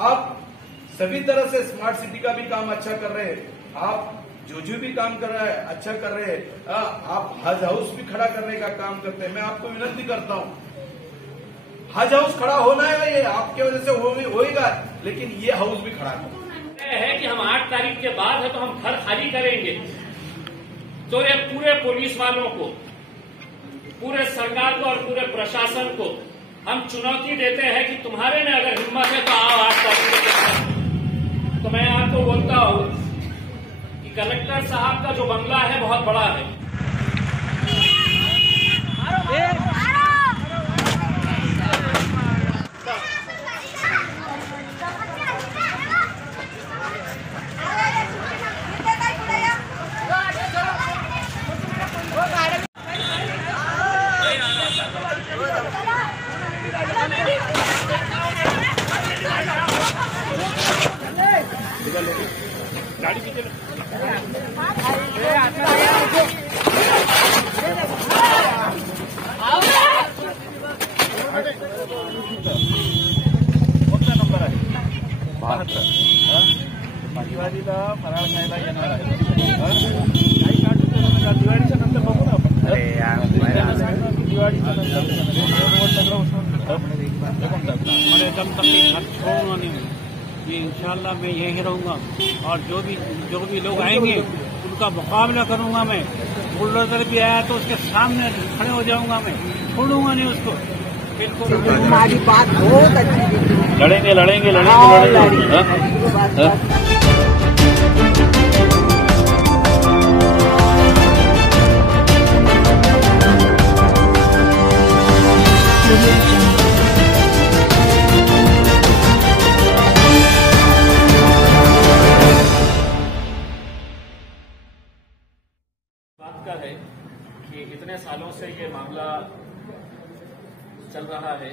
आप सभी तरह से स्मार्ट सिटी का भी काम अच्छा कर रहे हैं, आप जो भी काम कर रहा है अच्छा कर रहे हैं, आप हज हाउस भी खड़ा करने का काम करते हैं। मैं आपको विनती करता हूं, हज हाउस खड़ा होना है, ये आपके वजह से होएगा, लेकिन ये हाउस भी खड़ा है कि हम 8 तारीख के बाद है तो हम घर खाली करेंगे। तो ये पूरे पुलिस वालों को, पूरे सरकार को और पूरे प्रशासन को हम चुनौती देते हैं कि तुम्हारे में अगर हिम्मत है तो आओ 8 तारीख के बाद। तो मैं आपको बोलता हूं कि कलेक्टर साहब का जो बंगला है बहुत बड़ा है। गाड़ी पीछे नंबर आहे 72. दिवाळीला फराळ खायला येणार आहे. काही काढतो दिवाळीच्या नंतर बघू ना आपण. दिवाळीच्या नंतर हमारे दम तक छोड़ना नहीं, ये इंशाल्लाह मैं यहीं रहूंगा और जो भी लोग आएंगे उनका मुकाबला करूंगा। मैं बुलडोजर भी आया तो उसके सामने खड़े हो जाऊंगा, मैं छोड़ूंगा नहीं उसको। बिल्कुल हमारी बात बहुत अच्छी लड़ेंगे। बात का है कि इतने सालों से ये मामला चल रहा है।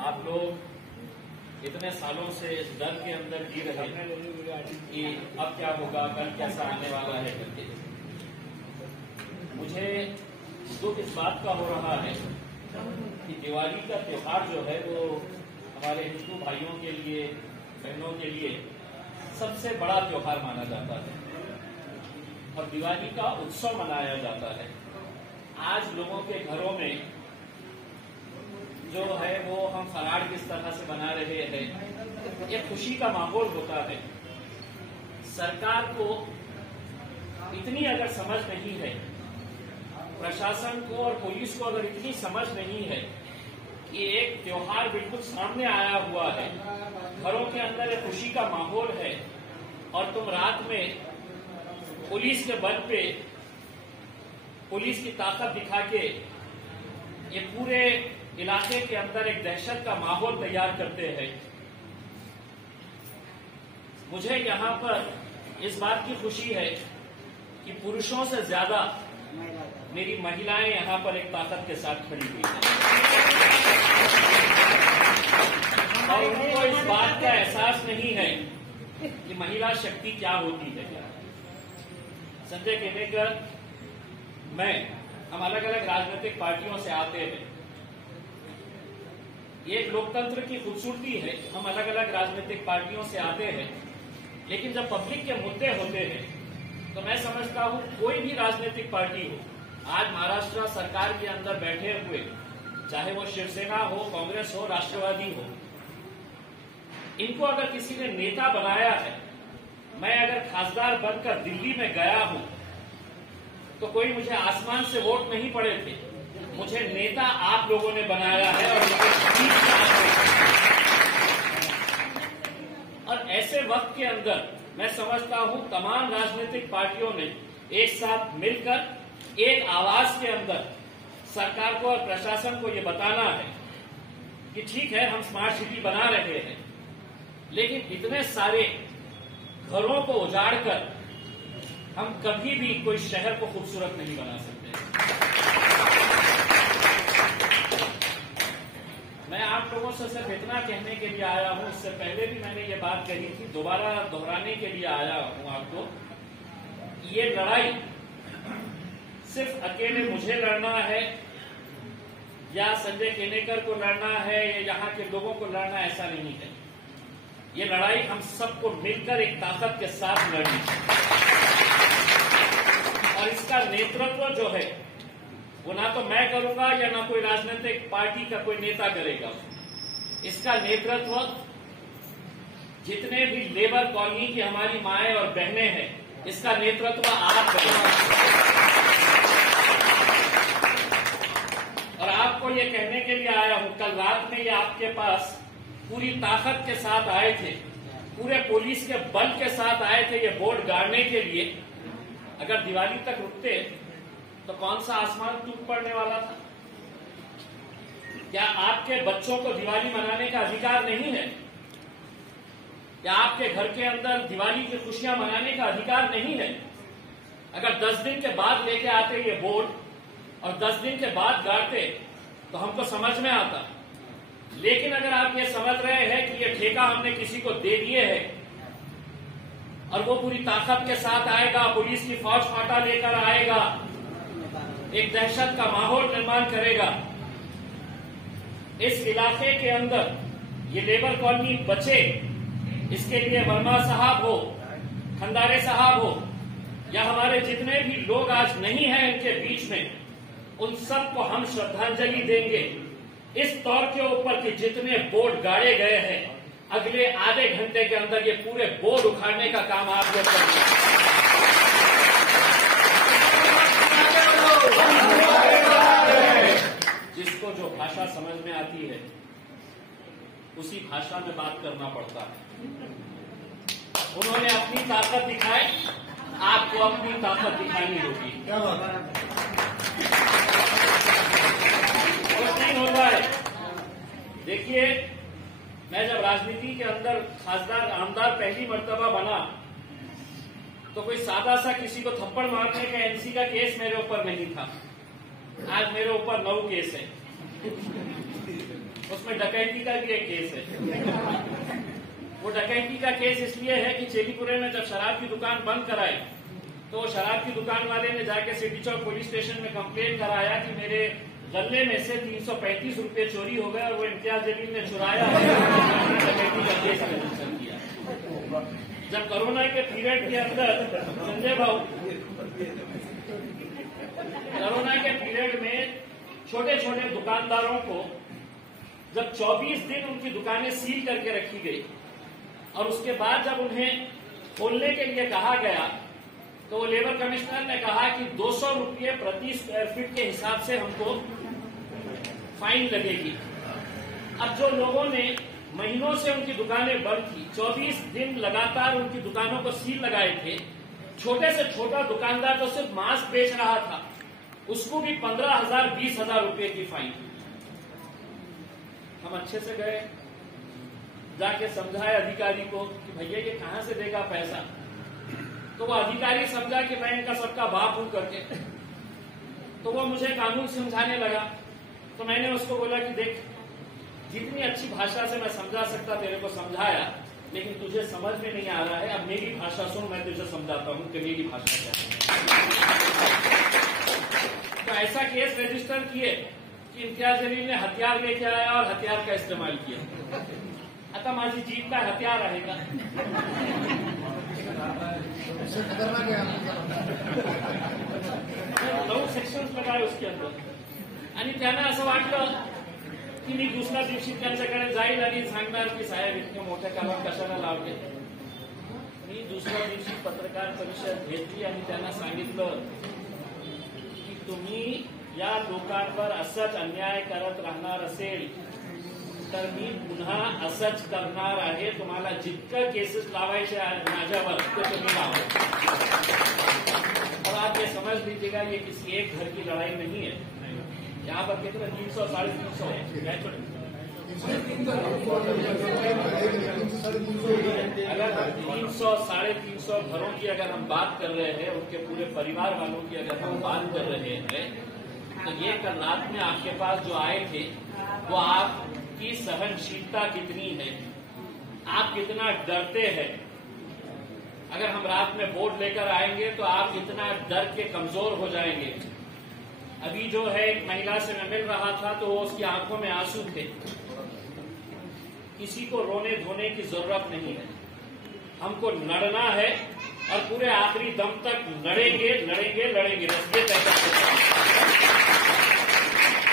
आप लोग इतने सालों से इस डर के अंदर जी रहे हैं कि अब क्या होगा, कल कैसा आने वाला है करके। मुझे दुख इस बात का हो रहा है कि दिवाली का त्योहार जो है वो हमारे हिंदू भाइयों के लिए, बहनों के लिए सबसे बड़ा त्योहार माना जाता है और दिवाली का उत्सव मनाया जाता है। आज लोगों के घरों में जो है वो हम फराळ किस तरह से बना रहे हैं, ये खुशी का माहौल होता है। सरकार को इतनी अगर समझ नहीं है, प्रशासन को और पुलिस को अगर इतनी समझ नहीं है कि एक त्योहार बिल्कुल सामने आया हुआ है, घरों के अंदर एक खुशी का माहौल है और तुम रात में पुलिस के बल पे, पुलिस की ताकत दिखा के ये पूरे इलाके के अंदर एक दहशत का माहौल तैयार करते हैं। मुझे यहाँ पर इस बात की खुशी है कि पुरुषों से ज्यादा मेरी महिलाएं यहाँ पर एक ताकत के साथ खड़ी हुई हैं और उनको इस बात का एहसास नहीं है कि महिला शक्ति क्या होती है। संजय केनेकर, मैं, हम अलग अलग राजनीतिक पार्टियों से आते हैं। ये एक लोकतंत्र की खूबसूरती है, हम अलग अलग राजनीतिक पार्टियों से आते हैं, लेकिन जब पब्लिक के मुद्दे होते हैं तो मैं समझता हूं कोई भी राजनीतिक पार्टी हो, आज महाराष्ट्र सरकार के अंदर बैठे हुए, चाहे वो शिवसेना हो, कांग्रेस हो, राष्ट्रवादी हो, इनको अगर किसी ने नेता बनाया है, मैं अगर खासदार बनकर दिल्ली में गया हूं तो कोई मुझे आसमान से वोट नहीं पड़े थे, मुझे नेता आप लोगों ने बनाया है और ऐसे वक्त के अंदर मैं समझता हूं तमाम राजनीतिक पार्टियों ने एक साथ मिलकर एक आवाज के अंदर सरकार को और प्रशासन को ये बताना है कि ठीक है हम स्मार्ट सिटी बना रहे हैं, लेकिन इतने सारे घरों को उजाड़कर हम कभी भी कोई शहर को खूबसूरत नहीं बना सकते। मैं आप लोगों से सिर्फ इतना कहने के लिए आया हूं, इससे पहले भी मैंने ये बात कही थी, दोबारा दोहराने के लिए आया हूं आपको। ये लड़ाई सिर्फ अकेले मुझे लड़ना है या संजय केनेकर को लड़ना है या यहाँ के लोगों को लड़ना, ऐसा नहीं है। ये लड़ाई हम सबको मिलकर एक ताकत के साथ लड़नी है और इसका नेतृत्व जो है वो ना तो मैं करूंगा या ना कोई राजनीतिक पार्टी का कोई नेता करेगा। इसका नेतृत्व जितने भी लेबर कॉलोनी की हमारी माएं और बहनें हैं, इसका नेतृत्व आप करेंगे। और आपको ये कहने के लिए आया हूं, कल रात में ये आपके पास पूरी ताकत के साथ आए थे, पूरे पुलिस के बल के साथ आए थे ये बोर्ड गाड़ने के लिए। अगर दिवाली तक रुकते तो कौन सा आसमान टूट पड़ने वाला था? क्या आपके बच्चों को दिवाली मनाने का अधिकार नहीं है? क्या आपके घर के अंदर दिवाली की खुशियां मनाने का अधिकार नहीं है? अगर 10 दिन के बाद लेके आते ये बोर्ड और 10 दिन के बाद गाड़ते तो हमको समझ में आता। लेकिन अगर आप ये समझ रहे हैं कि ये ठेका हमने किसी को दे दिए है और वो पूरी ताकत के साथ आएगा, पुलिस की फौज फाटा लेकर आएगा, एक दहशत का माहौल निर्माण करेगा, इस इलाके के अंदर ये लेबर कॉलोनी बचे, इसके लिए वर्मा साहब हो, खंडारे साहब हो या हमारे जितने भी लोग आज नहीं हैं इनके बीच में, उन सबको हम श्रद्धांजलि देंगे इस तौर के ऊपर कि जितने बोर्ड गाड़े गए हैं, अगले आधे घंटे के अंदर ये पूरे बोर्ड उखाड़ने का काम आप लोग करेंगे। जिसको जो भाषा समझ में आती है उसी भाषा में बात करना पड़ता है। उन्होंने अपनी ताकत दिखाई, आपको अपनी ताकत दिखानी होगी। क्या बात है? नहीं हो रहा है। देखिए, मैं जब राजनीति के अंदर खासदार आमदार पहली मर्तबा बना तो कोई सादा सा किसी को थप्पड़ मारने का एनसी का केस मेरे ऊपर नहीं था। आज मेरे ऊपर 9 केस है, उसमें डकैती का भी एक केस है। वो डकैती का केस इसलिए है कि चेलीपुरे में जब शराब की दुकान बंद कराई तो शराब की दुकान वाले ने जाके सिटी चौक पुलिस स्टेशन में कंप्लेन कराया कि मेरे गले में से 335 रुपए चोरी हो गए और वो इम्तियाज जलील ने चुराया है। डकैती का केस रजिस्टर किया। जब कोरोना के पीरियड के अंदर संजय भाऊ, कोरोना के पीरियड में छोटे छोटे दुकानदारों को जब 24 दिन उनकी दुकानें सील करके रखी गई और उसके बाद जब उन्हें खोलने के लिए कहा गया तो लेबर कमिश्नर ने कहा कि 200 रुपये प्रति स्क्वायर फीट के हिसाब से हमको फाइन लगेगी। अब जो लोगों ने महीनों से उनकी दुकानें बंद की, 24 दिन लगातार उनकी दुकानों को सील लगाए थे, छोटे से छोटा दुकानदार जो सिर्फ मास्क बेच रहा था उसको भी 15,000 20,000 रुपये की फाइन। हम अच्छे से गए, जाके समझाए अधिकारी को कि भैया ये कहां से देगा पैसा। तो वो अधिकारी समझा कि मैं इनका सबका बाप हूं करके, तो वो मुझे कानून समझाने लगा। तो मैंने उसको बोला कि देख, जितनी अच्छी भाषा से मैं समझा सकता तेरे को समझाया, लेकिन तुझे समझ में नहीं आ रहा है। अब मेरी भाषा सुन, मैं तुझे समझाता हूं कि मेरी भाषा क्या है। तो ऐसा केस रजिस्टर किए कि इम्तियाज जलील ने हथियार लेके आया और हथियार का इस्तेमाल किया। आता माझी जीप का हथियार रहेगा। नऊ सेक्शन्स लगाए उसके अंदर आणि त्यांना असं वाटलं की मी दुसऱ्या दिवशी त्यांच्याकडे जाईल आणि सांगणार की साहेब इतक्या मोठ्या कामात कशाला लावले। मी दुसऱ्या दिवशी पत्रकार परिषद घेतली आणि त्यांना सांगितलं की तुम्ही या लोकांवर असंच अन्याय करत राहणार असेल तर मी पुन्हा असंच करणार आहे। तुम्हाला जितकं केसेस लावायचे आहेत माझ्यावर ते तुम्ही लावा। और आप ये समझ लीजिएगा, ये किसी एक घर की लड़ाई नहीं है। यहाँ पर कितना 300 350 अगर 300 350 घरों की अगर हम बात कर रहे हैं, उनके पूरे परिवार वालों की अगर हम बात कर रहे हैं, तो ये कल रात में आपके पास जो आए थे वो आपकी सहनशीलता कितनी है, आप कितना डरते हैं। अगर हम रात में बोर्ड लेकर आएंगे तो आप कितना डर के कमजोर हो जाएंगे। अभी जो है एक महिला से मैं मिल रहा था तो उसकी आंखों में आंसू थे। किसी को रोने धोने की जरूरत नहीं है, हमको लड़ना है और पूरे आखिरी दम तक लड़ेंगे लड़ेंगे लड़ेंगे, बस ये तय करते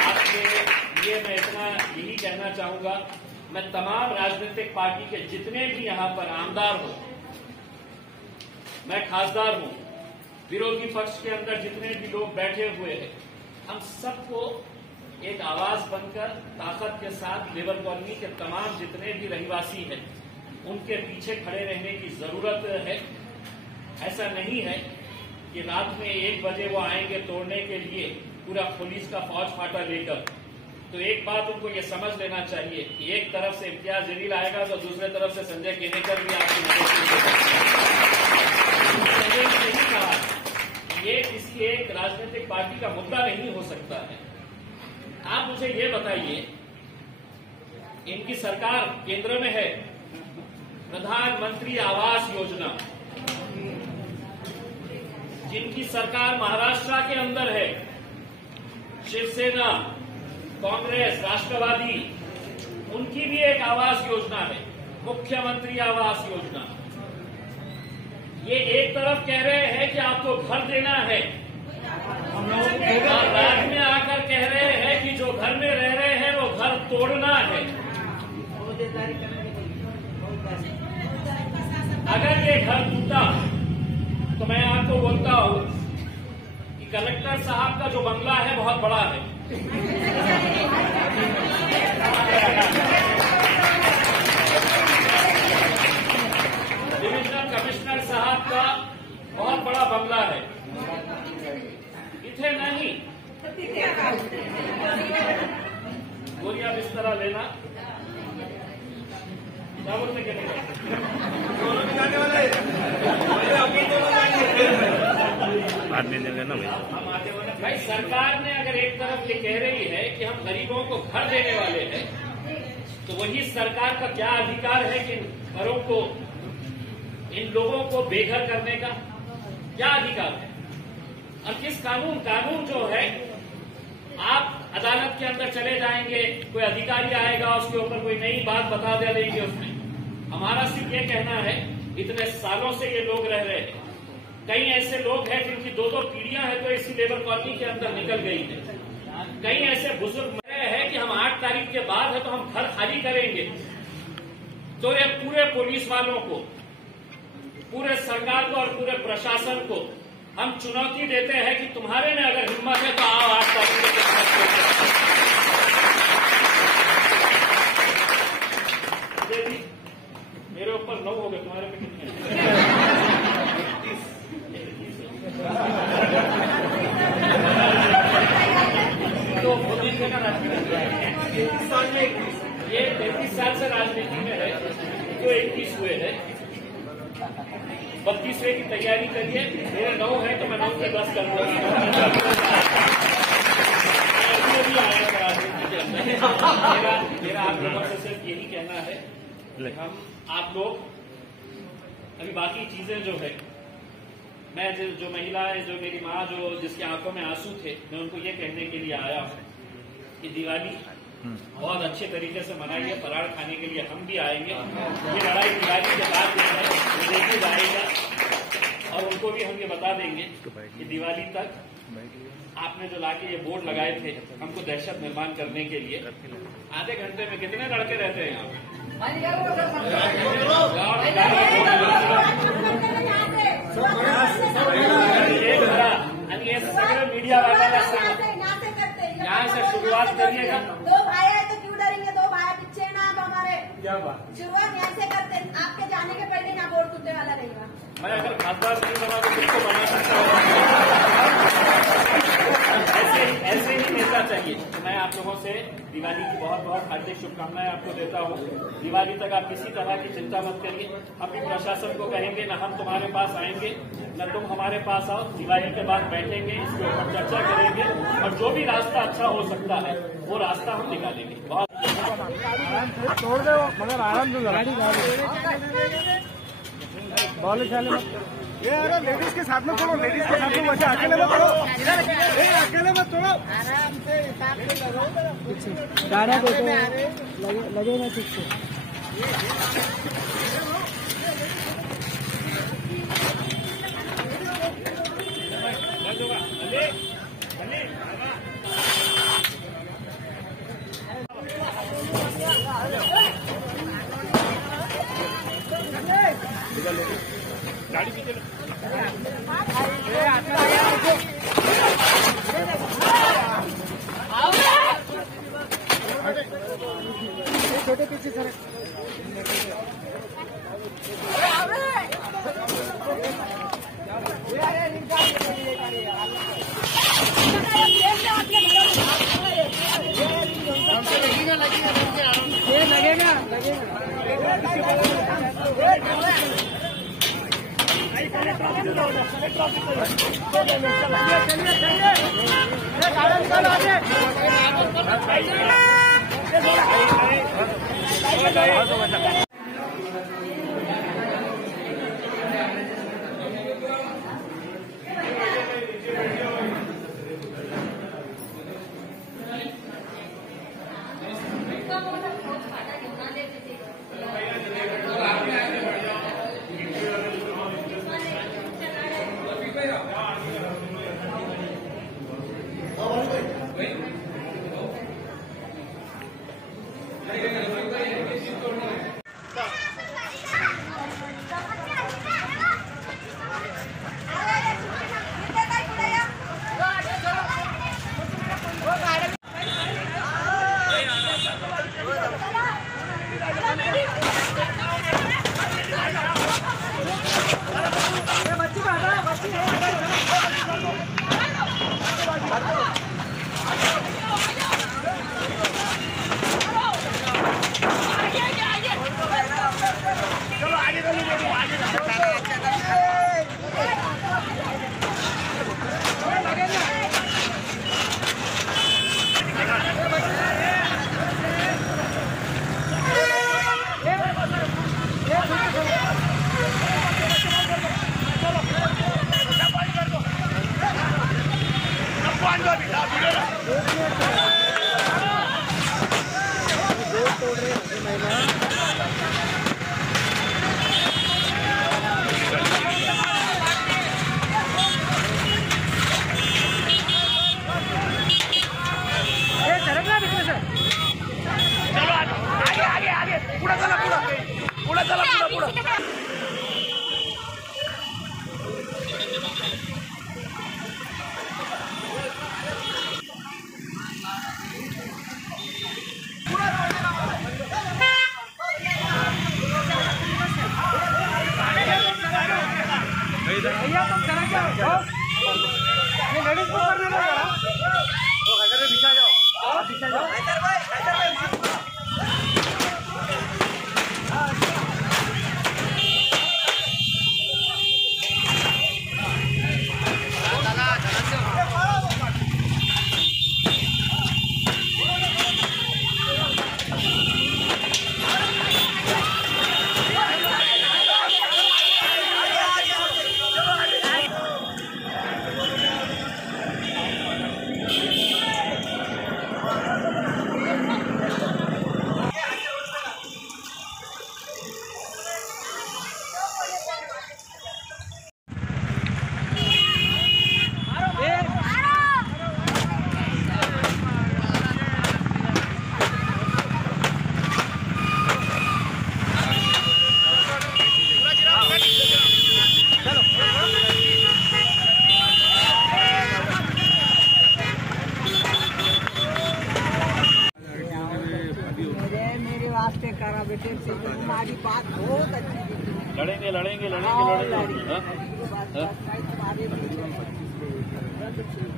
आपके लिए मैं इतना यही कहना चाहूंगा। मैं तमाम राजनीतिक पार्टी के जितने भी यहां पर आमदार हो, मैं खासदार हूं, विरोधी पक्ष के अंदर जितने भी लोग बैठे हुए हैं, हम सबको एक आवाज बनकर ताकत के साथ लेबर कॉलोनी के तमाम जितने भी रहवासी हैं उनके पीछे खड़े रहने की जरूरत है। ऐसा नहीं है कि रात में 1 बजे वो आएंगे तोड़ने के लिए पूरा पुलिस का फौज फाटा लेकर। तो एक बात उनको ये समझ लेना चाहिए कि एक तरफ से इम्तियाज जलील आएगा तो दूसरे तरफ से संजय केनेकर भी आपकी मदद संजय ने नहीं कहा ये किसी एक राजनीतिक पार्टी का मुद्दा नहीं हो सकता है। आप मुझे ये बताइए, इनकी सरकार केंद्र में है, प्रधानमंत्री आवास योजना, जिनकी सरकार महाराष्ट्र के अंदर है, शिवसेना, कांग्रेस, राष्ट्रवादी, उनकी भी एक आवास योजना है, मुख्यमंत्री आवास योजना। ये एक तरफ कह रहे हैं कि आपको घर देना है, और बाद में आकर कह रहे हैं कि जो घर में रह रहे हैं वो घर तोड़ना है। अगर ये घर टूटा तो मैं आपको बोलता हूं कि कलेक्टर साहब का जो बंगला है बहुत बड़ा है, डिविजनल कमिश्नर साहब का बहुत बड़ा बंगला है, इतने नहीं गोलियां बिस्तरा लेना क्या बोलते आदमी ने लेना भाई। सरकार ने अगर एक तरफ ये कह रही है कि हम गरीबों को घर देने वाले हैं, तो वही सरकार का क्या अधिकार है कि घरों को, इन लोगों को बेघर करने का क्या अधिकार है? और किस कानून जो है, आप अदालत के अंदर चले जाएंगे, कोई अधिकारी आएगा, उसके ऊपर कोई नई बात बता दे देंगे उसमें। हमारा सिर्फ ये कहना है, इतने सालों से ये लोग रह रहे हैं, कई ऐसे लोग हैं जिनकी 2-2 पीढ़ियां हैं तो इसी लेबर कॉलोनी के अंदर निकल गई है। कई ऐसे बुजुर्ग मरे हैं कि हम 8 तारीख के बाद है तो हम घर खाली करेंगे। तो ये पूरे पुलिस वालों को, पूरे सरकार को और पूरे प्रशासन को हम चुनौती देते हैं कि तुम्हारे में अगर हिम्मत है तो आओ 8 तारीख को। मेरे ऊपर 9 हो गए, तुम्हारे पे कितने? तो ये 33 साल से राजनीति में है, जो 21 हुए हैं, 32वें की तैयारी करिए। मेरे 9 है तो मैं 9 से 10 कर दूंगा। भी आया राजनीति के अंदर। मेरा आप लोगों से सिर्फ यही कहना है, हम आप लोग अभी बाकी चीजें जो है, मैं जो महिला है, जो मेरी माँ, जो जिसकी आंखों में आंसू थे, मैं उनको ये कहने के लिए आया हूँ कि दिवाली बहुत अच्छे तरीके से मनाइए। फराड़ खाने के लिए हम भी आएंगे। ये लड़ाई दिवाली के बाद जो है वो देखी जाएगा, और उनको भी हम ये बता देंगे कि दिवाली तक आपने जो लाके ये बोर्ड लगाए थे हमको दहशत निर्माण करने के लिए, आधे घंटे में कितने लड़के रहते हैं यहाँ? मीडिया वाला यहाँ से शुरुआत करिएगा। 2 भाई है तो क्यों डरेंगे? 2 भाई पीछे ना आप हमारे। क्या बात? शुरुआत यहाँ से करते, आपके जाने के पहले ना बोर्ड टूटने वाला रहेगा। मैं अगर खासदार नहीं बना तो किसको बना सकता हूँ? ऐसे ही नेता चाहिए। तो मैं आप लोगों से दिवाली की बहुत बहुत हार्दिक शुभकामनाएं आपको देता हूँ। दिवाली तक आप किसी तरह की चिंता मत करिए। अपने प्रशासन को कहेंगे ना हम तुम्हारे पास आएंगे न तुम हमारे पास आओ। दिवाली के बाद बैठेंगे, इसके ऊपर चर्चा करेंगे और जो भी रास्ता अच्छा हो सकता है वो रास्ता हम निकालेंगे। बहुत तोड़ दो मगर आराम से ये अरे लेडीज के साथ में तोड़ो, लेडीज के साथ में, वैसे अकेले में तोड़ो, अकेले में तोड़ो, आराम से हिसाब से लगेगा ठीक से। गाड़ी पीछे छोटे पीछे सर लगेगा भैया तुम चला जाओ, ये लेडीज को करने दो यार, तो हैदर में बिछा जाओ, बिछा जाओ हैदर भाई वास्ते करा बेटे से तुम्हारी बात बहुत अच्छी लड़ेंगे लड़ेंगे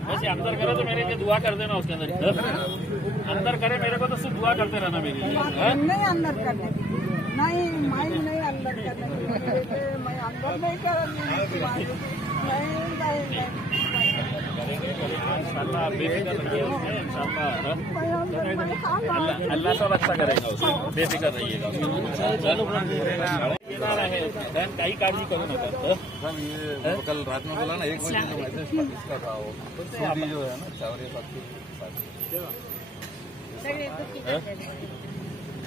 वैसे अंदर करे तो मेरे लिए दुआ कर देना, उसके अंदर अंदर करे मेरे को तो सिर्फ दुआ करते रहना मेरे लिए। नहीं अंदर करने नहीं, मैं नहीं अंदर करने, मैं अंदर नहीं कर नहीं इंशाल्लाह आप बेफिक्र रहिए उसमें, इंशाल्लाह अल्लाह सब अच्छा करेगा उसमें, बेफिक्र रहिएगा। काही काळजी करू नका। ये कल रात में बोला ना 1 बजे जो मैसेज इसका था वो सूदी जो है ना चावल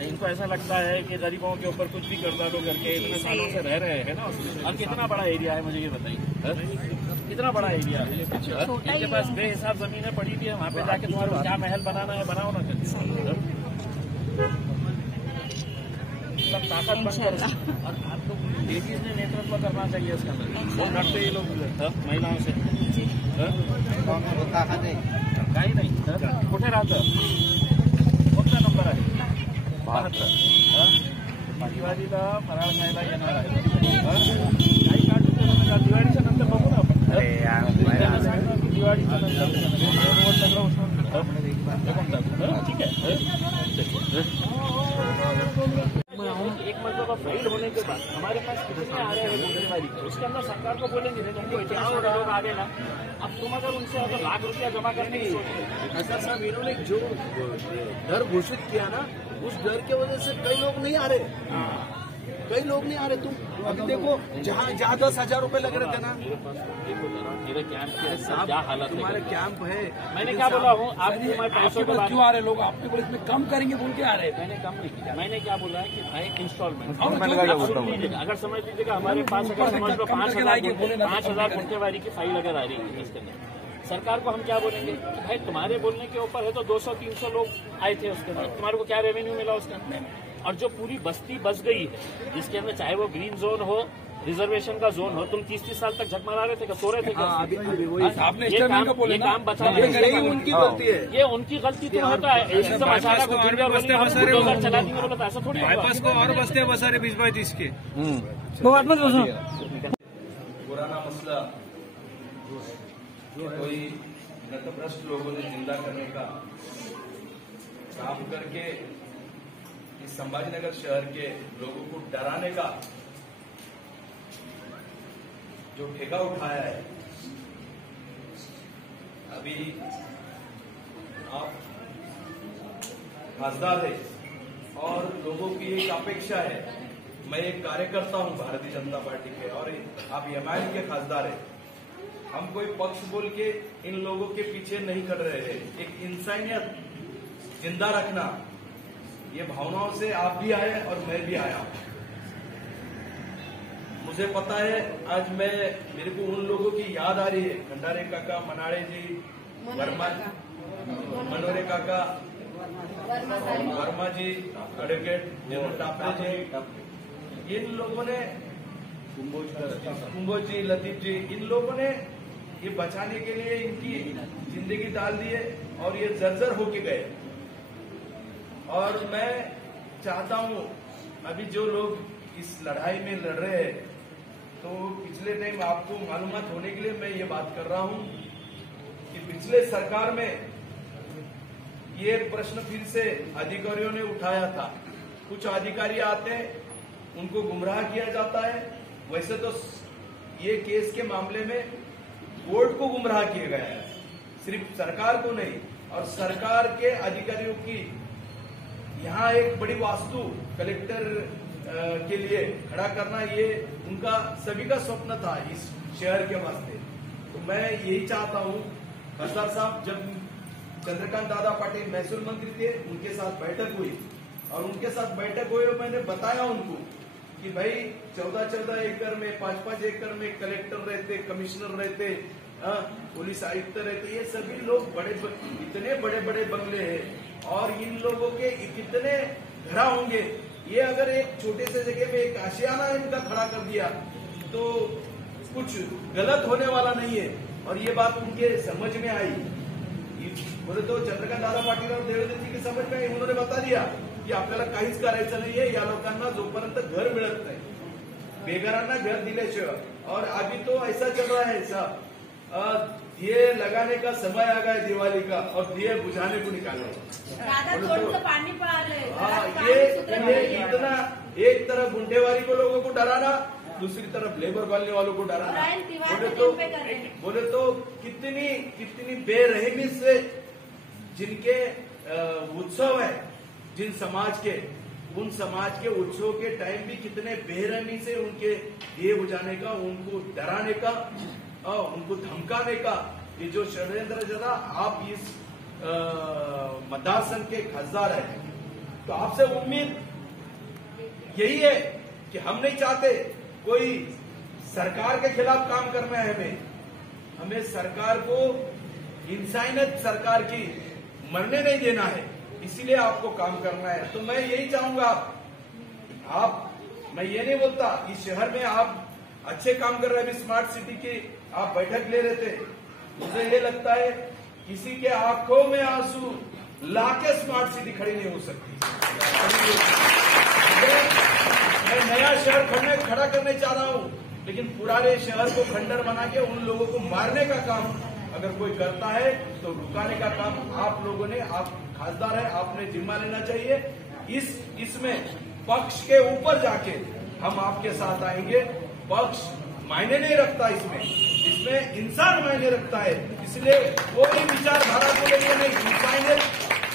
इनको ऐसा लगता है कि गरीबों के ऊपर कुछ भी कर्जा दो करके इतने सालों से रह रहे हैं ना। और कितना बड़ा एरिया है मुझे ये बताइए, कितना बड़ा एरिया है? इनके पास बेहिसाब जमीनें पड़ी थी, वहाँ पे जाके तुम्हारे को क्या महल बनाना है बनाओ ना। सब ताकत बनकर और आपको लेडीज ने नेतृत्व करना चाहिए इसके अंदर। वो लड़ते ये लोग महिलाओं से काही नाही। कुठे राहतं? कोणता नंबर आहे? 72। दिवाळीला फराळ खायला येणार आहे। काही काढून दिवाळीच्या नंतर बघू ना आपण। दिवाळीच्या नंतर सगळं ठीक है। एक मरतबा फाइल होने के बाद हमारे पास कितने आ रहे हैं गुंडेबाजी के, उसके अंदर सरकार को बोलेंगे तुमको इतना लोग आ गए ना, अब तुम अगर उनसे अगर लाख रुपया जमा करने की सोच रहे। ऐसा साहब इन्होंने जो दर घोषित किया ना, उस दर की वजह से कई लोग नहीं आ रहे, कई लोग नहीं आ रहे। तुम अभी देखो जहाँ 10,000 रुपए लग रहे थे ना, मेरे कैंप के क्या हालत है? तुम्हारे कैंप है। मैंने क्या बोला हूँ आपको, मैं पैसों को क्यों आ रहे लोग? आपके बोले इसमें कम करेंगे बोल के आ रहे हैं। मैंने कम नहीं किया। मैंने क्या बोला है कि भाई इंस्टॉलमेंट अगर समझ लीजिएगा हमारे पास अगर समझ लो 5,000 गुंठेवारी की फाइल अगर आ रही है इसके अंदर, सरकार को हम क्या बोलेंगे कि भाई तुम्हारे बोलने के ऊपर है तो 200-300 लोग आए थे उसके अंदर, तुम्हारे को क्या रेवेन्यू मिला उसके अंदर? और जो पूरी बस्ती बस गई है जिसके अंदर चाहे वो ग्रीन जोन हो, रिजर्वेशन का जोन हो, तुम 30-30 साल तक झकमरा रहे थे क्या? सो रहे थे क्या? आपने ये काम बचा उनकी गलती है, ये उनकी गलती तो है। तो एकदम अचानक चला देंगे बोला तो ऐसा थोड़ी बाईपास को और बस्ते बसा रहे 20-22 के। पुराना मसला कोई नतभ्रष्ट लोगों ने जिंदा करने का काम करके इस संभाजीनगर शहर के लोगों को डराने का जो ठेका उठाया है। अभी आप खासदार है और लोगों की एक अपेक्षा है। मैं एक कार्यकर्ता हूं भारतीय जनता पार्टी के और आप एमआईएम के खासदार है। हम कोई पक्ष बोल के इन लोगों के पीछे नहीं कर रहे हैं। एक इंसानियत जिंदा रखना, ये भावनाओं से आप भी आए और मैं भी आया हूं। मुझे पता है आज मेरे को उन लोगों की याद आ रही है, भंडारे काका, मनाड़े जी, मनोरे काका, वर्मा जी, एडवोकेट जनरल टापरे जी, इन लोगों ने, कुंभोज जी, लतीफ जी, इन लोगों ने ये बचाने के लिए इनकी जिंदगी डाल दी है और ये जर्जर होके गए। और मैं चाहता हूं अभी जो लोग इस लड़ाई में लड़ रहे हैं, तो पिछले टाइम आपको मालूमात होने के लिए मैं ये बात कर रहा हूं कि पिछले सरकार में ये प्रश्न फिर से अधिकारियों ने उठाया था। कुछ अधिकारी आते हैं, उनको गुमराह किया जाता है। वैसे तो ये केस के मामले में कोर्ट को गुमराह किया गया है, सिर्फ सरकार को नहीं। और सरकार के अधिकारियों की यहाँ एक बड़ी वास्तु कलेक्टर के लिए खड़ा करना, ये उनका सभी का स्वप्न था इस शहर के वास्ते। तो मैं यही चाहता हूँ, खासदार साहब जब चंद्रकांत दादा पाटिल महसूल मंत्री थे, उनके साथ बैठक हुई और उनके साथ बैठक हुई और मैंने बताया उनको कि भाई 14-14 एकड़ में, 5-5 एकड़ में कलेक्टर रहते, कमिश्नर रहते, पुलिस आयुक्त रहते, ये सभी लोग इतने बड़े बड़े बंगले हैं और इन लोगों के कितने घरा होंगे। ये अगर एक छोटे से जगह पे एक आशियाना इनका खड़ा कर दिया तो कुछ गलत होने वाला नहीं है। और ये बात उनके समझ में आई, बोले तो चंद्रकांत दादा पाटील और देवेंद्र जी की समझ में आई। उन्होंने बता दिया की आपल्याला काहीच करायचं नाहीये, या लोकांना जोपर्यंत घर मिळत नाही, बेघरांना घर दिल्याशिवाय। और अभी तो ऐसा चल रहा है साहब, दिए लगाने का समय आ गया दिवाली का और दिए बुझाने को निकाले। पानी पड़ा रहे। हाँ, ये इतना एक तरफ गुंडेवारी को लोगों को डराना, दूसरी तरफ लेबर कॉलोनी वालों को डराना। रायन तिवारी पे कर रहे हैं। बोले तो कितनी बेरहमी से जिनके उत्सव है, जिन समाज के, उन समाज के उत्सव के टाइम भी कितने बेरहमी से उनके दिए बुझाने का, उनको डराने का और उनको धमकाने का ये जो षड्यंत्र जरा। आप इस मतदार संघ के खासदार है, तो आपसे उम्मीद यही है कि हम नहीं चाहते कोई सरकार के खिलाफ काम करना है। हमें सरकार को, इंसानियत सरकार की मरने नहीं देना है, इसीलिए आपको काम करना है। तो मैं यही चाहूंगा, मैं ये नहीं बोलता इस शहर में आप अच्छे काम कर रहे हैं। अभी स्मार्ट सिटी की आप बैठक ले रहे थे, मुझे ये लगता है किसी के आंखों में आंसू लाके स्मार्ट सिटी खड़ी नहीं हो सकती। मैं नया शहर खड़ा करने चाह रहा हूं, लेकिन पुराने शहर को खंडर बना के उन लोगों को मारने का काम अगर कोई करता है तो रुकाने का काम आप लोगों ने, आप खासदार है, आपने जिम्मा लेना चाहिए। इसमें पक्ष के ऊपर जाके हम आपके साथ आएंगे। पक्ष मायने नहीं रखता, इसमें इंसान मायने रखता है। इसलिए कोई विचारधारा को लेकर नहीं, इंसानियत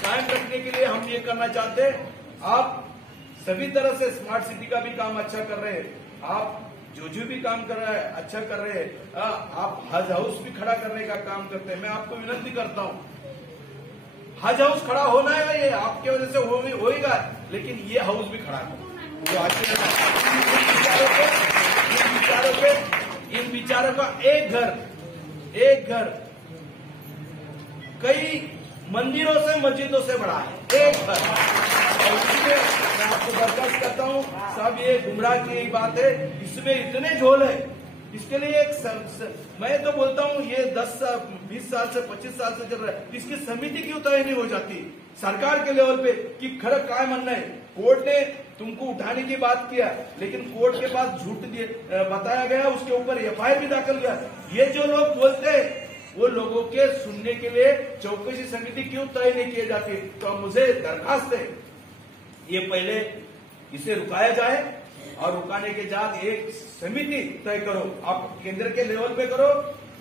कायम रखने के लिए हम ये करना चाहते हैं। आप सभी तरह से स्मार्ट सिटी का भी काम अच्छा कर रहे हैं, आप जो भी काम कर रहा है अच्छा कर रहे हैं। आप हज हाउस भी खड़ा करने का काम करते हैं। मैं आपको विनती करता हूं, हज हाउस खड़ा होना है, ये आपके वजह से होएगा, लेकिन ये हाउस भी खड़ा करो। इन विचारों का एक घर कई मंदिरों से, मस्जिदों से बड़ा है, एक घर। मैं आपको बर्दाश्त करता हूं, सब ये गुमराह की बात है, इसमें इतने झोल है। इसके लिए मैं तो बोलता हूं ये 10-20 साल से 25 साल से चल रहा है। इसकी समिति क्यों तय नहीं हो जाती सरकार के लेवल पे कि खड़ा काय मानना है? कोर्ट ने तुमको उठाने की बात किया, लेकिन कोर्ट के पास झूठ बताया गया, उसके ऊपर एफआईआर भी दाखिल किया। ये जो लोग बोलते हैं वो लोगों के सुनने के लिए चौकसी समिति क्यों तय नहीं की जाती? तो मुझे दरखास्त है, ये पहले इसे रुकाया जाए और रुकाने के बाद एक समिति तय करो। आप केंद्र के लेवल पे करो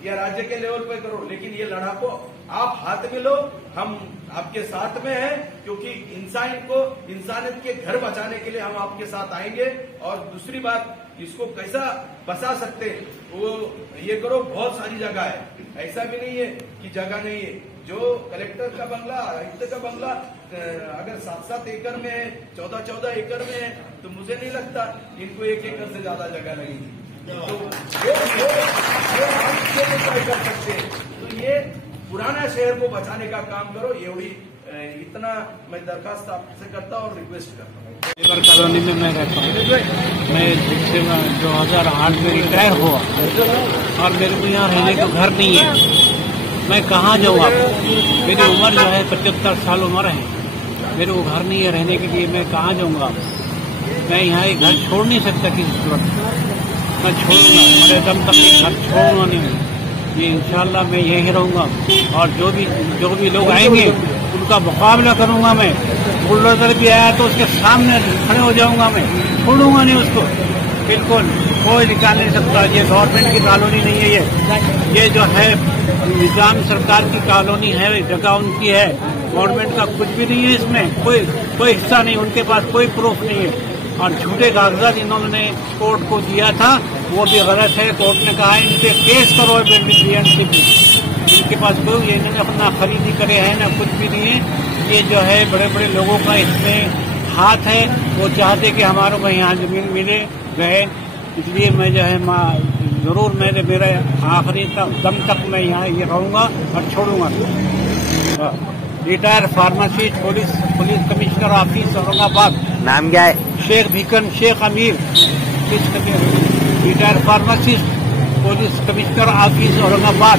या राज्य के लेवल पे करो, लेकिन ये लड़ाको आप हाथ में लो। हम आपके साथ में हैं, क्योंकि इंसानियत के घर बचाने के लिए हम आपके साथ आएंगे। और दूसरी बात, इसको कैसा बचा सकते वो ये करो। बहुत सारी जगह है, ऐसा भी नहीं है कि जगह नहीं है। जो कलेक्टर का बंगला, आयुक्त का बंगला अगर 7-7 एकड़ में है, 14-14 एकड़ में है, तो मुझे नहीं लगता इनको 1 एकड़ से ज्यादा जगह लगेगी। तो हम कर सकते हैं। तो ये पुराना शहर को बचाने का काम करो। इतना मैं दरखास्त आपसे करता हूँ और रिक्वेस्ट करता हूँ। लेबर कॉलोनी में मैं रहता हूँ। मैं 2008 में रिटायर हुआ और मेरे को यहाँ रहने का घर नहीं है। मैं कहाँ जाऊँ? आप, मेरी उम्र जो है 75 साल उम्र है, मेरे को घर नहीं है रहने के लिए। मैं कहाँ जाऊँगा? मैं यहाँ एक घर छोड़ नहीं सकता किसी सूरत। मैं छोड़ूंगा, मेरे दम तक घर छोड़ूंगा नहीं। ये इंशाल्लाह मैं यहीं रहूँगा और जो भी लोग आएंगे उनका मुकाबला करूँगा। मैं बुलडोजर भी आया तो उसके सामने खड़े हो जाऊँगा, मैं छोड़ूंगा नहीं उसको। बिल्कुल कोई निकाल नहीं सकता। ये गवर्नमेंट की कॉलोनी नहीं है, ये जो है निजाम सरकार की कॉलोनी है, जगह उनकी है। गवर्नमेंट का कुछ भी नहीं है इसमें, कोई हिस्सा नहीं, उनके पास कोई प्रूफ नहीं है। और झूठे कागजात इन्होंने कोर्ट को दिया था, वो भी गलत है। कोर्ट ने कहा इनके केस करो BNCP, इनके पास कोई, इन्होंने अपना खरीदी करे है ना, कुछ भी नहीं है। ये जो है बड़े बड़े लोगों का इसमें हाथ है, वो चाहते कि हमारों को यहाँ जमीन मिले रहे। इसलिए मैं जो है जरूर मेरे आखिरी दम तक मैं यहाँ ये रहूँगा और छोड़ूंगा। Retire pharmacist, police commissioner office Aurangabad. नाम क्या है? शेख अमीर, retire pharmacist, police commissioner office Aurangabad.